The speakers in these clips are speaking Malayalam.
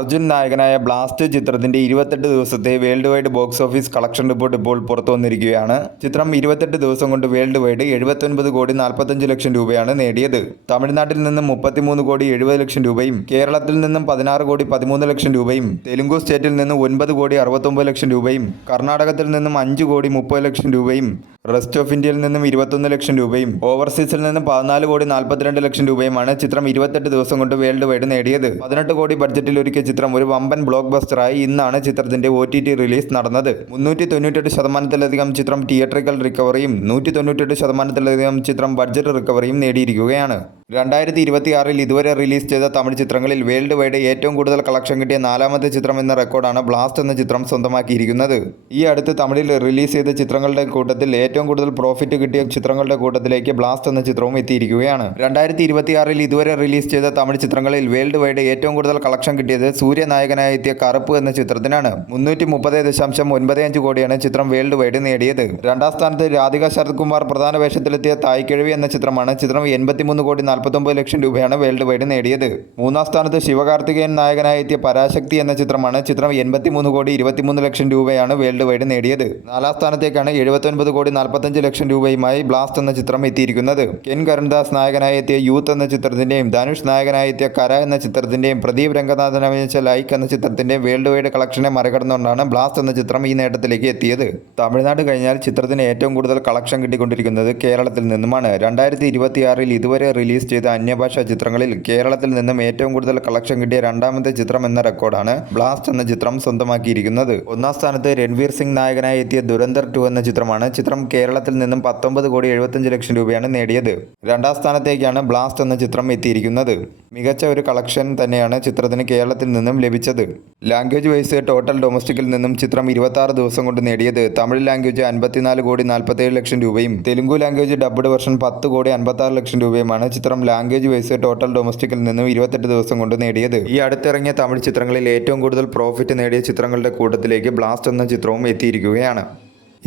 അർജുൻ നായകനായ ബ്ലാസ്റ്റ് ചിത്രത്തിന്റെ 28 ദിവസത്തെ world wide box office collection report ഇപ്പോൾ പുറത്തു വന്നിരിക്കുകയാണ്. ചിത്രം 28 ദിവസം കൊണ്ട് വേൾഡ് വൈഡ് 79 കോടി 45 ലക്ഷം രൂപയാണ് നേടിയത്. തമിഴ്നാട്ടിൽ നിന്നും 33 കോടി 70 ലക്ഷം രൂപയും കേരളത്തിൽ നിന്നും 16 കോടി 13 ലക്ഷം രൂപയും തെലുങ്കു സ്റ്റേറ്റിൽ നിന്നും 9 കോടി 69 ലക്ഷം രൂപയും കർണാടകത്തിൽ നിന്നും 5 കോടി 30 ലക്ഷം രൂപയും റെസ്റ്റ് ഓഫ് ഇന്ത്യയിൽ നിന്നും 21 ലക്ഷം രൂപയും ഓവർസീസിൽ നിന്നും 14 കോടി 42 ലക്ഷം രൂപയുമാണ് ചിത്രം 28 ദിവസം കൊണ്ട് വേൾഡ് വൈഡ് നേടിയത്. 18 കോടി ബഡ്ജറ്റിൽ ഒരുക്കിയ ചിത്രം ഒരു വമ്പൻ ബ്ലോക്ക് ബസ്റ്ററായി ഇന്നാണ് ചിത്രത്തിന്റെ OTT റിലീസ് നടന്നത്. 398% ചിത്രം തിയേറ്ററിക്കൽ റിക്കവറിയും 198% ചിത്രം ബഡ്ജറ്റ് റിക്കവറിയും നേടിയിരിക്കുകയാണ്. 2026 ഇതുവരെ റിലീസ് ചെയ്ത തമിഴ് ചിത്രങ്ങളിൽ വേൾഡ് വൈഡ് ഏറ്റവും കൂടുതൽ കളക്ഷൻ കിട്ടിയ 4ാമത്തെ ചിത്രം എന്ന റെക്കോർഡാണ് ബ്ലാസ്റ്റ് എന്ന ചിത്രം സ്വന്തമാക്കിയിരിക്കുന്നത്. ഈ അടുത്ത് തമിഴിൽ റിലീസ് ചെയ്ത ചിത്രങ്ങളുടെ കൂട്ടത്തിൽ ഏറ്റവും കൂടുതൽ പ്രോഫിറ്റ് കിട്ടിയ ചിത്രങ്ങളുടെ കൂട്ടത്തിലേക്ക് ബ്ലാസ്റ്റ് എന്ന ചിത്രവും എത്തിയിരിക്കുകയാണ്. 2026 ഇതുവരെ റിലീസ് ചെയ്ത തമിഴ് ചിത്രങ്ങളിൽ വേൾഡ് വൈഡ് ഏറ്റവും കൂടുതൽ കളക്ഷൻ കിട്ടിയത് സൂര്യ നായകനായി എത്തിയ കറുപ്പ് എന്ന ചിത്രത്തിനാണ്. 330.95 കോടിയാണ് ചിത്രം വേൾഡ് വൈഡ് നേടിയത്. 2ാം സ്ഥാനത്ത് രാധിക ശരത് കുമാർ പ്രധാന വേഷത്തിലെത്തിയ തായ്ക്കിഴവി എന്ന ചിത്രമാണ്. ചിത്രം 83 കോടി 49 ലക്ഷം രൂപയാണ് വേൾഡ് വൈഡ് നേടിയത്. 3ാം സ്ഥാനത്ത് ശിവകാർത്തികേയൻ നായകനായി എത്തിയ പരാശക്തി എന്ന ചിത്രമാണ്. ചിത്രം 83 കോടി 23 ലക്ഷം രൂപയാണ് വേൾഡ് വൈഡ് നേടിയത്. 4ാം സ്ഥാനത്തേക്കാണ് 79 കോടി 45 ലക്ഷം രൂപയുമായി ബ്ലാസ്റ്റ് എന്ന ചിത്രം എത്തിയിരിക്കുന്നത്. കെൻ കരുൺദാസ് നായകനായി എത്തിയ യൂത്ത് എന്ന ചിത്രത്തിന്റെയും ധനുഷ് നായകനായി എത്തിയ കര എന്ന ചിത്രത്തിന്റെയും പ്രദീപ് രംഗനാഥൻ അഭിനയിച്ച ലൈക്ക് എന്ന ചിത്രത്തിന്റെയും വേൾഡ് വൈഡ് കളക്ഷനെ മറികടന്നുകൊണ്ടാണ് ബ്ലാസ്റ്റ് എന്ന ചിത്രം ഈ നേട്ടത്തിലേക്ക് എത്തിയത്. തമിഴ്നാട് കഴിഞ്ഞാൽ ചിത്രത്തിന് ഏറ്റവും കൂടുതൽ കളക്ഷൻ കിട്ടിക്കൊണ്ടിരിക്കുന്നത് കേരളത്തിൽ നിന്നുമാണ്. 2026 ഇതുവരെ റിലീസ് ചെയ്ത അന്യഭാഷാ ചിത്രങ്ങളിൽ കേരളത്തിൽ നിന്നും ഏറ്റവും കൂടുതൽ കളക്ഷൻ കിട്ടിയ 2ാമത്തെ ചിത്രം എന്ന റെക്കോർഡാണ് ബ്ലാസ്റ്റ് എന്ന ചിത്രം സ്വന്തമാക്കിയിരിക്കുന്നത്. 1ാം സ്ഥാനത്ത് രൺവീർ സിംഗ് നായകനായി എത്തിയ ദുരന്തർ 2 എന്ന ചിത്രമാണ്. ചിത്രം കേരളത്തിൽ നിന്നും 19 കോടി 75 ലക്ഷം രൂപയാണ് നേടിയത്. 2ാം സ്ഥാനത്തേക്കാണ് ബ്ലാസ്റ്റ് എന്ന ചിത്രം എത്തിയിരിക്കുന്നത്. മികച്ച ഒരു കളക്ഷൻ തന്നെയാണ് ചിത്രത്തിന് കേരളത്തിൽ നിന്നും ലഭിച്ചത്. ലാംഗ്വേജ് വൈസ് ടോട്ടൽ ഡൊമസ്റ്റിക്കിൽ നിന്നും ചിത്രം 26 ദിവസം കൊണ്ട് നേടിയത് തമിഴ് ലാംഗ്വേജ് 54 കോടി 47 ലക്ഷം രൂപയും തെലുങ്കു ലാംഗ്വേജ് ഡബ്ഡ് വെർഷൻ 10 കോടി 56 ലക്ഷം രൂപയുമാണ് ചിത്രം ലാംഗ്വേജ് വൈസ് ടോട്ടൽ ഡൊമസ്റ്റിക്കിൽ നിന്നും 28 ദിവസം കൊണ്ട് നേടിയത്. ഈ അടുത്തിറങ്ങിയ തമിഴ് ചിത്രങ്ങളിൽ ഏറ്റവും കൂടുതൽ പ്രോഫിറ്റ് നേടിയ ചിത്രങ്ങളുടെ കൂട്ടത്തിലേക്ക് ബ്ലാസ്റ്റ് എന്ന ചിത്രവും എത്തിയിരിക്കുകയാണ്.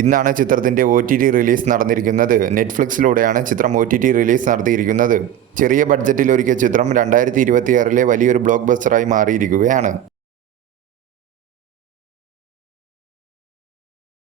ഇന്നാണ് ചിത്രത്തിന്റെ OTT റിലീസ് നടന്നിരിക്കുന്നത്. നെറ്റ്ഫ്ലിക്സിലൂടെയാണ് ചിത്രം OTT റിലീസ് നടത്തിയിരിക്കുന്നത്. ചെറിയ ബഡ്ജറ്റിൽ ഒരുക്കിയ ചിത്രം 2026 വലിയൊരു ബ്ലോക്ക് ബസ്റ്ററായി മാറിയിരിക്കുകയാണ്.